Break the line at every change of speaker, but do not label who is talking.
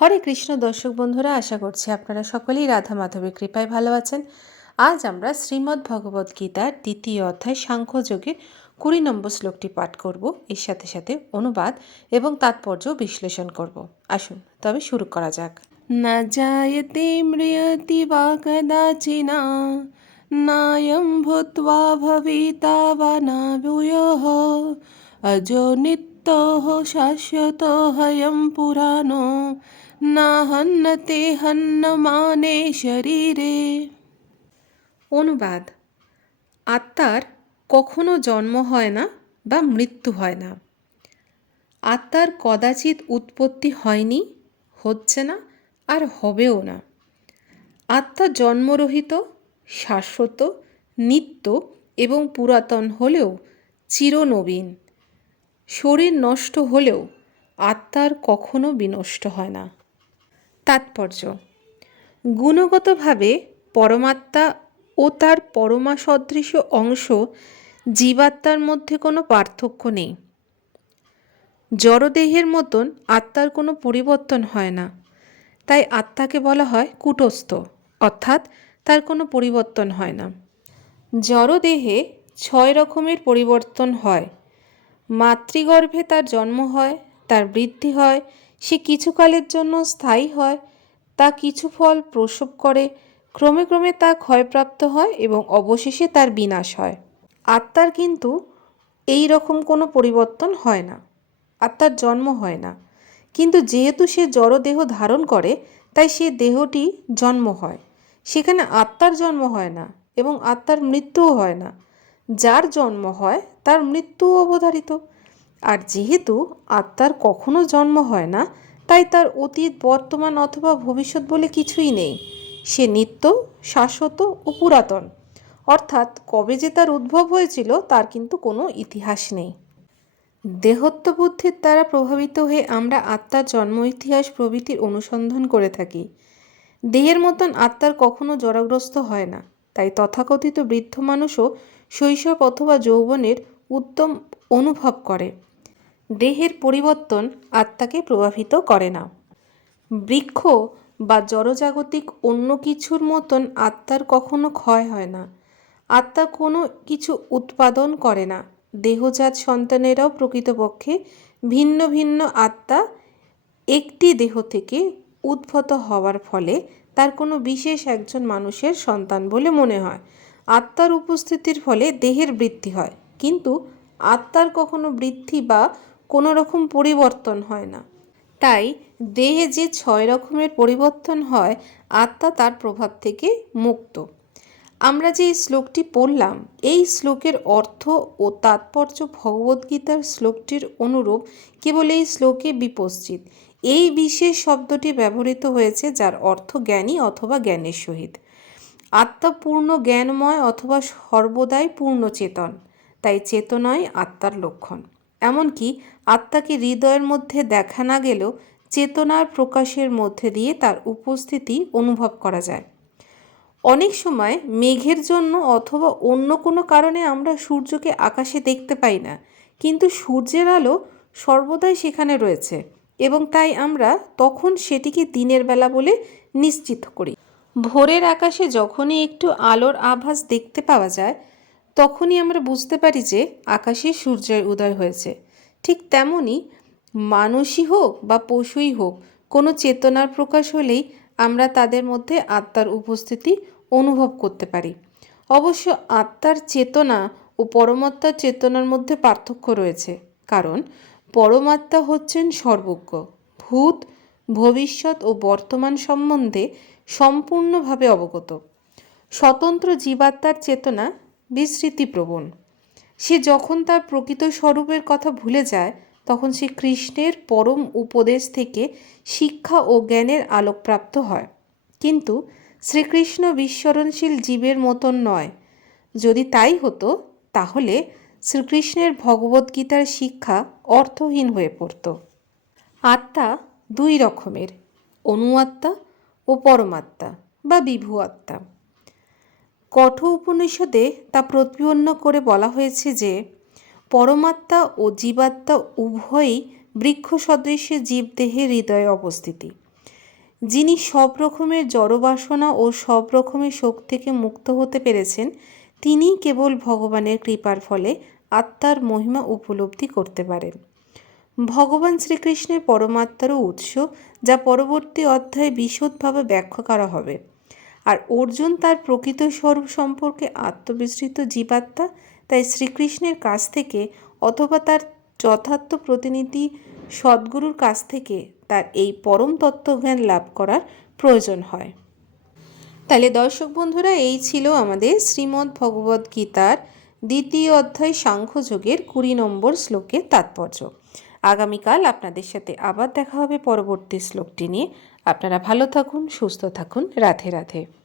হরে কৃষ্ণ দর্শক বন্ধুরা, আশা করছি আপনারা সকলেই রাধা মাধবের কৃপায় ভালো আছেন। আজ আমরা শ্রীমদ্ ভগবদ গীতার দ্বিতীয় অধ্যায় সাংখ্যযোগের কুড়ি নম্বর শ্লোকটি পাঠ করব। এর সাথে সাথে অনুবাদ এবং তাৎপর্য বিশ্লেষণ করব। আসুন, তবে শুরু করা যাক। না জায়তে মৃয়তি বা কদাচিনা, নায়ম ভূত্বা ভবিতা বা না নিত্য শাশ্বত হয়ম পুরাণো না হন্নতে হন্নমানে শরীরে অনুবাদ। আত্মার কখনো জন্ম হয় না বা মৃত্যু হয় না। আত্মার কদাচিৎ উৎপত্তি হয়নি, হচ্ছে না আর হবেও না। আত্মা জন্মরহিত, শাশ্বত, নিত্য এবং পুরাতন হলেও চিরনবীন। শরীর নষ্ট হলেও আত্মার কখনো বিনষ্ট হয় না। তাৎপর্য। গুণগতভাবে পরমাত্মা ও তার পরমা সদৃশ অংশ জীবাত্মার মধ্যে কোনো পার্থক্য নেই। জড়দেহের মতন আত্মার কোনো পরিবর্তন হয় না। তাই আত্মাকে বলা হয় কুটস্থ, অর্থাৎ তার কোনো পরিবর্তন হয় না। জড়দেহে ছয় রকমের পরিবর্তন হয়। মাতৃগর্ভে তার জন্ম হয়, তার বৃদ্ধি হয়, সে কিছুকালের জন্য স্থায়ী হয় তা কিছু ফল প্রসব করে, ক্রমে ক্রমে তা ক্ষয়প্রাপ্ত হয় এবং অবশেষে তার বিনাশ হয়। আত্মার কিন্তু এই রকম কোনো পরিবর্তন হয় না। আত্মার জন্ম হয় না। কিন্তু যেহেতু সে জড়দেহ ধারণ করে, তাই সে দেহটি জন্ম হয়। সেখানে আত্মার জন্ম হয় না এবং আত্মার মৃত্যুও হয় না। যার জন্ম হয়, তার মৃত্যুও অবধারিত। আর যেহেতু আত্মার কখনো জন্ম হয় না তাই তার অতীত, বর্তমান অথবা ভবিষ্যৎ বলে কিছুই নেই। সে নিত্য, শাশ্বত ও পুরাতন। অর্থাৎ কবে যে তার উদ্ভব হয়েছিল, তার কিন্তু কোনো ইতিহাস নেই। দেহত্ব বুদ্ধির দ্বারা প্রভাবিত হয়ে আমরা আত্মার জন্ম ইতিহাস প্রভৃতির অনুসন্ধান করে থাকি। দেহের মতন আত্মার কখনো জরাগ্রস্ত হয় না। তাই তথাকথিত বৃদ্ধ মানুষও শৈশব অথবা যৌবনের উত্তম অনুভব করে। দেহের পরিবর্তন আত্মাকে প্রভাবিত করে না। বৃক্ষ বা জড়জাগতিক অন্য কিছুর মতন আত্মার কখনো ক্ষয় হয় না। আত্মা কোনো কিছু উৎপাদন করে না। দেহজাত সন্তানেরাও প্রকৃতপক্ষে ভিন্ন ভিন্ন আত্মা একটি দেহ থেকে উদ্ভূত হওয়ার ফলে তার কোনো বিশেষ একজন মানুষের সন্তান বলে মনে হয়। আত্মার উপস্থিতির ফলে দেহের বৃদ্ধি হয়। কিন্তু আত্মার কখনো বৃদ্ধি বা কোনো রকম পরিবর্তন হয় না। তাই দেহে যে ছয় রকমের পরিবর্তন হয়, আত্মা তার প্রভাব থেকে মুক্ত। আমরা যে শ্লোকটি পড়লাম, এই শ্লোকের অর্থ ও তাৎপর্য ভগবদ্গীতার শ্লোকটির অনুরূপ কেবল এই শ্লোকে বিপশ্চিত। এই বিশেষ শব্দটি ব্যবহৃত হয়েছে যার অর্থ জ্ঞানী অথবা জ্ঞানের সহিত। আত্মা পূর্ণ জ্ঞানময় অথবা সর্বদাই পূর্ণ চেতন। তাই চেতনাই আত্মার লক্ষণ। এমনকি আত্মাকে হৃদয়ের মধ্যে দেখা না গেলেও চেতনার প্রকাশের মধ্যে দিয়ে তার উপস্থিতি অনুভব করা যায়। অনেক সময় মেঘের জন্য অথবা অন্য কোনো কারণে আমরা সূর্যকে আকাশে দেখতে পাই না, কিন্তু সূর্যের আলো সর্বদাই সেখানে রয়েছে এবং তাই আমরা তখন সেটিকে দিনের বেলা বলে নিশ্চিত করি। ভোরের আকাশে যখনই একটু আলোর আভাস দেখতে পাওয়া যায় তখনই আমরা বুঝতে পারি যে আকাশে সূর্যের উদয় হয়েছে। ঠিক তেমনই মানুষই হোক বা পশুই হোক, কোনো চেতনার প্রকাশ হলেই আমরা তাদের মধ্যে আত্মার উপস্থিতি অনুভব করতে পারি। অবশ্য আত্মার চেতনা ও পরমাত্মার চেতনার মধ্যে পার্থক্য রয়েছে, কারণ পরমাত্মা হচ্ছেন সর্বজ্ঞ। ভূত ভবিষ্যৎ ও বর্তমান সম্বন্ধে সম্পূর্ণভাবে অবগত। স্বতন্ত্র জীবাত্মার চেতনা বিস্মৃতিপ্রবণ। সে যখন তার প্রকৃত স্বরূপের কথা ভুলে যায়, তখন সে কৃষ্ণের পরম উপদেশ থেকে শিক্ষা ও জ্ঞানের আলোকপ্রাপ্ত হয়। কিন্তু শ্রীকৃষ্ণ বিস্মরণশীল জীবের মতন নয়। যদি তাই হতো, তাহলে শ্রীকৃষ্ণের ভগবদ্গীতার শিক্ষা অর্থহীন হয়ে পড়ত। আত্মা দুই রকমের, অনুআত্মা ও পরমাত্মা বা বিভু আত্মা। কঠ উপনিষদে তা প্রতিপন্ন করে বলা হয়েছে যে, পরমাত্মা ও জীবাত্মা উভয়ই বৃক্ষ সদৃশ্য জীবদেহে হৃদয়ে অবস্থিতি। যিনি সব রকমের জড়বাসনা ও সব রকমের শোক থেকে মুক্ত হতে পেরেছেন, তিনিই কেবল ভগবানের কৃপার ফলে আত্মার মহিমা উপলব্ধি করতে পারেন। ভগবান শ্রীকৃষ্ণের পরমাত্মারও উৎস, যা পরবর্তী অধ্যায়ে বিশদভাবে ব্যাখ্যা করা হবে। আর অর্জুন তার প্রকৃত স্বরূপ সম্পর্কে আত্মবিস্তৃত জীবাত্মা তাই শ্রীকৃষ্ণের কাছ থেকে অথবা তার যথার্থ প্রতিনিধি সদ্গুরুর কাছ থেকে তার এই পরম তত্ত্বজ্ঞান লাভ করার প্রয়োজন হয়। তাহলে দর্শক বন্ধুরা, এই ছিল আমাদের শ্রীমদ্ ভগবদ্ গীতার দ্বিতীয় অধ্যায় সাংখ্যযোগের কুড়ি নম্বর শ্লোকের তাৎপর্য। আগামীকাল আপনাদের সাথে আবার দেখা হবে পরবর্তী শ্লোকটি নিয়ে। আপনারা ভালো থাকুন সুস্থ থাকুন। রাধে রাধে।